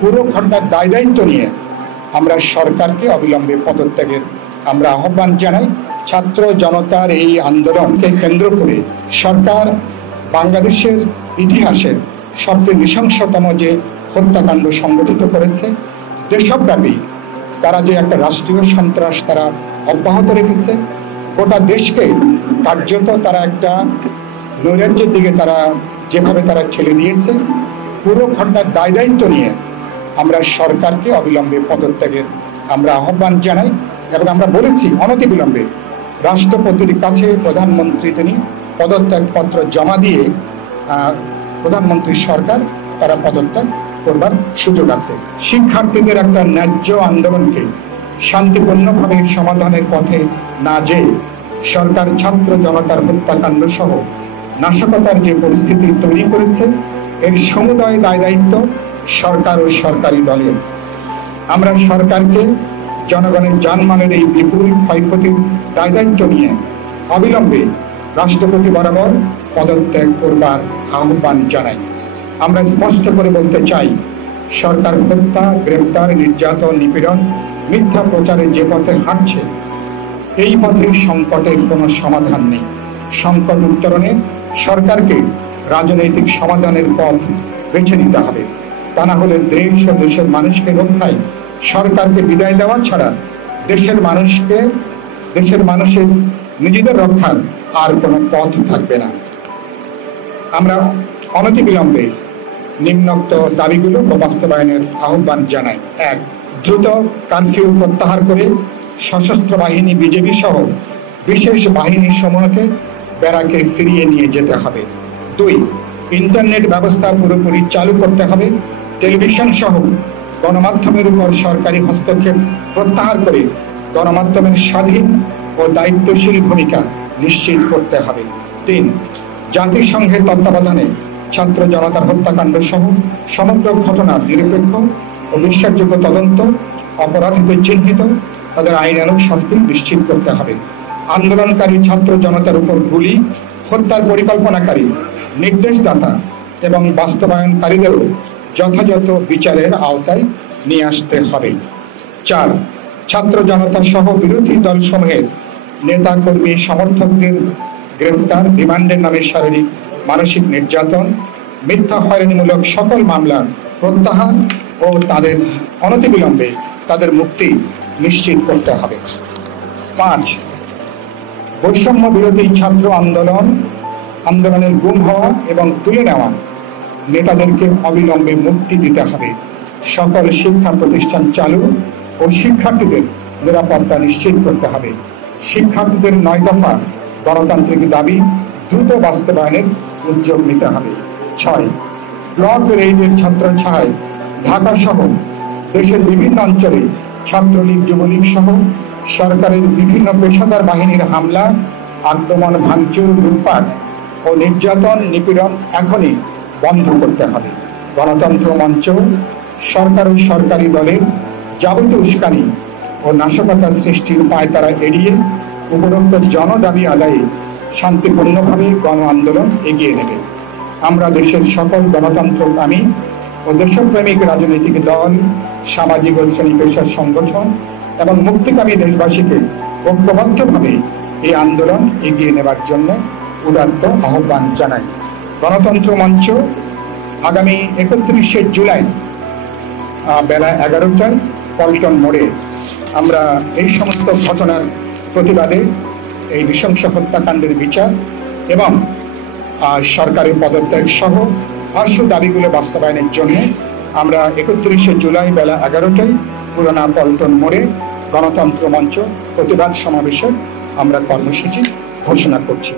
পুরো ঘটনার দায় দায়িত্ব নিয়ে আমরা সরকারকে অবিলম্বে পদত্যাগের আমরা আহ্বান জানাই। ছাত্র জনতার এই আন্দোলনকে কেন্দ্র করে সরকার বাংলাদেশের ইতিহাসের সবচেয়ে নৃশংসতম যে হত্যাকাণ্ড সংগঠিত করেছে, দেশব্যাপী তারা যে একটা রাষ্ট্রীয় সন্ত্রাস তারা অব্যাহত রেখেছে, গোটা দেশকে কার্যত তারা একটা নৈরাজ্যের দিকে তারা যেভাবে তারা ঠেলে দিয়েছে, পুরো ঘটনার দায় দায়িত্ব নিয়ে আমরা সরকারকে অবিলম্বে পদত্যাগের আমরা আহ্বান জানাই। এবং আমরা বলেছি অনতিবিলম্বে রাষ্ট্রপতির কাছে প্রধানমন্ত্রী তিনি পদত্যাগপত্র জমা দিয়ে প্রধানমন্ত্রী সরকার তারা পদত্যাগ করবার সুযোগ আছে। শিক্ষার্থীদের একটা ন্যায্য আন্দোলনকে শান্তিপূর্ণভাবে সমাধানের পথে না যেয়ে সরকার ছাত্র জনতার হত্যাকাণ্ড সহ নাশকতার যে পরিস্থিতি তৈরি করেছে, এর সমুদয় দায় দায়িত্ব সরকার ও সরকারি দলের। আমরা সরকারকে জনগণের জানমালের এই বিপুল ক্ষয়ক্ষতির দায় দায়িত্ব নিয়ে অবিলম্বে রাষ্ট্রপতি বরাবর পদত্যাগ করবার আহ্বান জানাই। আমরা স্পষ্ট করে বলতে চাই, সরকার হত্যা, গ্রেপ্তার, নির্যাতন, নিপীড়ন, মিথ্যা প্রচারে যে পথে হাঁটছে, এই পথে সংকটের কোনো সমাধান নেই। সংকট উত্তরণে সরকারকে রাজনৈতিক সমাধানের পথ বেছে নিতে হবে। তা না হলে দেশ ও দেশের মানুষকে রক্ষায় সরকারকে বিদায় দেওয়া ছাড়া দেশের মানুষের নিজেদের রক্ষার আর কোনো পথ থাকবে না। আমরা অনতিবিলম্বে নিম্নোক্ত দাবিগুলো বাস্তবায়নের আহ্বান জানাই। ১. দ্রুত কারফিউ প্রত্যাহার করে সশস্ত্র বাহিনী বিজেপি সহ বিশেষ বাহিনী সমূহকে ব্যারাকে ফিরিয়ে নিয়ে যেতে হবে। ২. ইন্টারনেট ব্যবস্থা পুরোপুরি চালু করতে হবে। টেলিভিশন সহ গণমাধ্যমের উপর সরকারি হস্তক্ষেপ প্রত্যাহার করে গণমাধ্যমের স্বাধীন ও দায়িত্বশীল ভূমিকা নিশ্চিত করতে হবে। ৩. জাতিসংঘের তত্ত্বাবধানে ছাত্র জনতার হত্যাকাণ্ড সহ সমগ্র ঘটনার নিরপেক্ষ ও বিশ্বাসযোগ্য তদন্ত, অপরাধীদের চিহ্নিত, তাদের আইনানুগ শাস্তি নিশ্চিত করতে হবে। আন্দোলনকারী ছাত্র জনতার উপর গুলি, হত্যার পরিকল্পনাকারী, নির্দেশদাতা এবং বাস্তবায়নকারীদেরও যথাযথ বিচারের আওতায় নিয়ে আসতে হবে। ৪. ছাত্র জনতা সহ বিরোধী দলসমূহের নেতা কর্মী সমর্থকদের গ্রেফতার, রিমান্ডের নামে শারীরিক মানসিক নির্যাতন, মিথ্যা হয়রানিমূলক সকল মামলা প্রত্যাহার ও তাদের অনতিবিলম্বে তাদের মুক্তি নিশ্চিত করতে হবে। ৫. বৈষম্য বিরোধী ছাত্র আন্দোলনের গুম হওয়া এবং তুলে নেওয়া নেতাদেরকে অবিলম্বে মুক্তি দিতে হবে। সকল শিক্ষা প্রতিষ্ঠান চালু ও শিক্ষার্থীদের নিরাপত্তা নিশ্চিত করতে হবে। শিক্ষার্থীদের ৯ দফা গণতান্ত্রিক দাবি দ্রুত বাস্তবায়নের উদ্যোগ নিতে হবে। ৬. ব্লক রেইডের ছাত্র ছায় ঢাকা সহ দেশের বিভিন্ন অঞ্চলে ছাত্রলীগ, যুবলীগ সহ সরকারের বিভিন্ন পেশাদার বাহিনীর হামলা, আক্রমণ, ভাঙচুর, লুটপাট ও নির্যাতন, নিপীড়ন এখনই বন্ধ করতে হবে। গণতন্ত্র মঞ্চ সরকার ও সরকারি দলের যাবতীয় উস্কানি ও নাশকতা সৃষ্টির পায়তারা এড়িয়ে উপরোক্ত জনদাবি আদায়ে শান্তিপূর্ণভাবে গণ আন্দোলন এগিয়ে নেবে। আমরা দেশের সকল গণতন্ত্রকামী ও দেশপ্রেমিক রাজনৈতিক দল, সামাজিক ও শ্রেণী পেশার সংগঠন এবং মুক্তিকামী দেশবাসীকে ঐক্যবদ্ধভাবে এই আন্দোলন এগিয়ে নেবার জন্য উদাত্ত আহ্বান জানাই। গণতন্ত্র মঞ্চ আগামী ৩১শে জুলাই বেলা ১১টায় পল্টন মোড়ে আমরা এই সমস্ত ঘটনার প্রতিবাদে, এই নৃশংস হত্যাকাণ্ডের বিচার এবং সরকারের পদত্যাগ সহ আশু দাবিগুলো বাস্তবায়নের জন্য আমরা ৩১শে জুলাই বেলা ১১টায় পুরানা পল্টন মোড়ে গণতন্ত্র মঞ্চ প্রতিবাদ সমাবেশের আমরা কর্মসূচি ঘোষণা করছি।